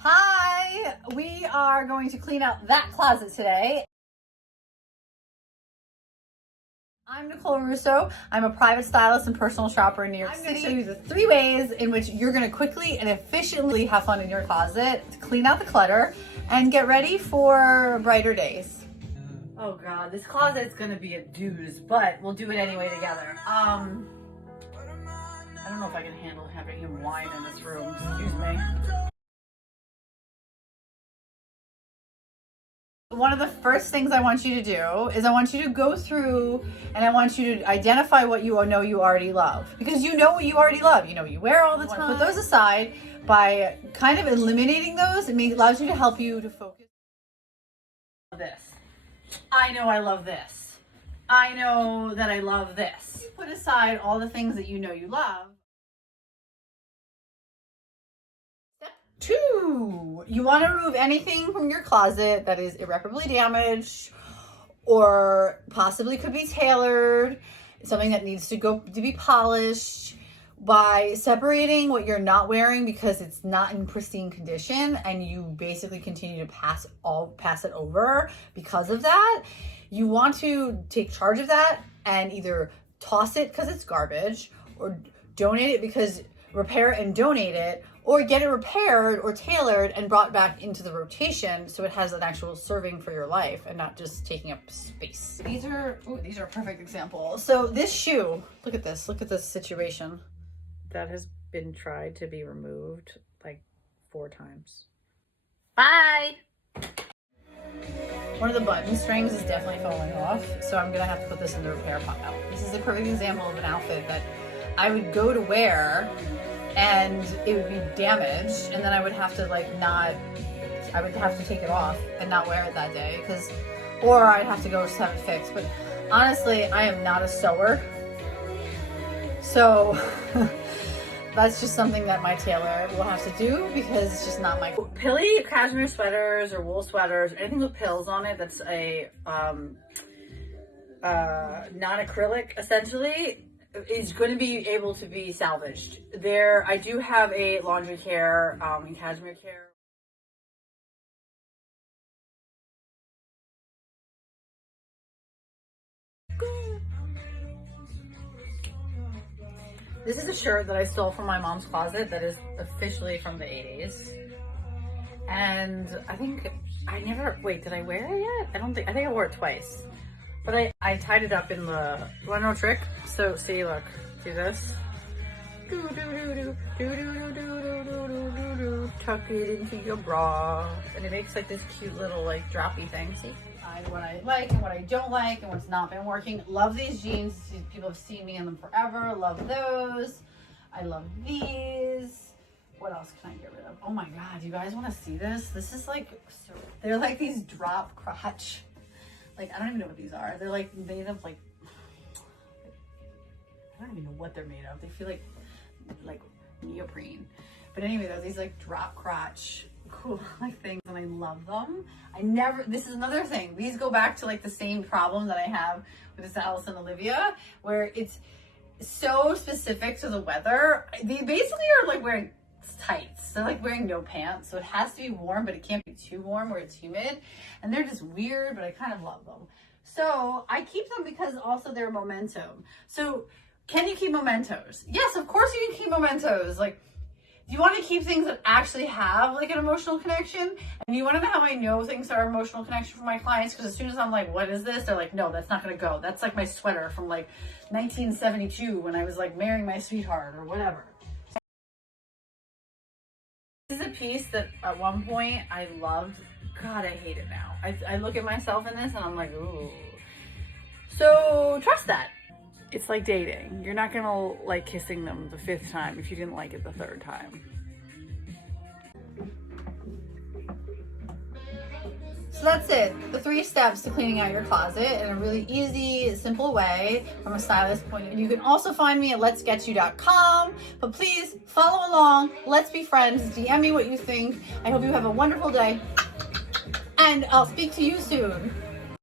Hi, we are going to clean out that closet today. I'm Nicole Russo. I'm a private stylist and personal shopper in New York City. I'm going to show you the 3 ways in which you're going to quickly and efficiently have fun in your closet to clean out the clutter and get ready for brighter days. Oh God, this closet's going to be a doozy, but we'll do it anyway together. I don't know if I can handle having him whine in this room. Excuse me. One of the first things I want you to do is I want you to go through and I want you to identify what you know you already love. Because you know what you already love. You know what you wear all the time. Put those aside. By kind of eliminating those, it allows you to help you to focus. This. I know I love this. I know that I love this. Put aside all the things that you know you love. Step 2, you want to remove anything from your closet that is irreparably damaged or possibly could be tailored, something that needs to be polished, by separating what you're not wearing because it's not in pristine condition and you basically continue to pass it over because of that. You want to take charge of that and either toss it because it's garbage, or donate it because repair and donate it, or get it repaired or tailored and brought back into the rotation so it has an actual serving for your life and not just taking up space. These are a perfect example. So this shoe, look at this situation. That has been tried to be removed like 4 times. Bye! One of the button strings is definitely falling off, so I'm gonna have to put this in the repair pile. This is a perfect example of an outfit that I would go to wear and it would be damaged, and then I would have to I would have to take it off and not wear it that day, or I'd have to go just have it fixed. But honestly, I am not a sewer, so that's just something that my tailor will have to do because it's just not my. Pilly cashmere sweaters or wool sweaters, anything with pills on it that's a non-acrylic essentially, is going to be able to be salvaged. I do have a laundry care and cashmere care. This is a shirt that I stole from my mom's closet that is officially from the 80s. And I think did I wear it yet? I think I wore it twice. But I tied it up in the, you wanna know a trick? So see, look, see this? Tuck it into your bra. And it makes like this cute little like droppy thing, see? What I like and what I don't like and what's not been working. Love these jeans. People have seen me in them forever. Love those. I love these. What else can I get rid of? Oh my God, you guys want to see this? This is like, they're like these drop crotch. Like, I don't even know what these are. They're like made of like, I don't even know what they're made of. They feel like neoprene. But anyway, they're these like drop crotch cool like things, and I love them. This is another thing. These go back to like the same problem that I have with this Alice and Olivia, where it's so specific to the weather. They basically are like wearing tights. They're like wearing no pants. So it has to be warm, but it can't be too warm where it's humid. And they're just weird, but I kind of love them. So I keep them because also they're momentum. So can you keep mementos? Yes, of course you can keep mementos. Like, you want to keep things that actually have like an emotional connection. And you want to know how I know things are emotional connection for my clients? Because as soon as I'm like, what is this? They're like, no, that's not going to go. That's like my sweater from like 1972 when I was like marrying my sweetheart or whatever. This is a piece that at one point I loved. God, I hate it now. I look at myself in this and I'm like, ooh. So trust that. It's like dating. You're not gonna like kissing them the 5th time if you didn't like it the 3rd time. So that's it. The 3 steps to cleaning out your closet in a really easy, simple way from a stylist point of view. You can also find me at letsgetyou.com, but please follow along. Let's be friends. DM me what you think. I hope you have a wonderful day, and I'll speak to you soon.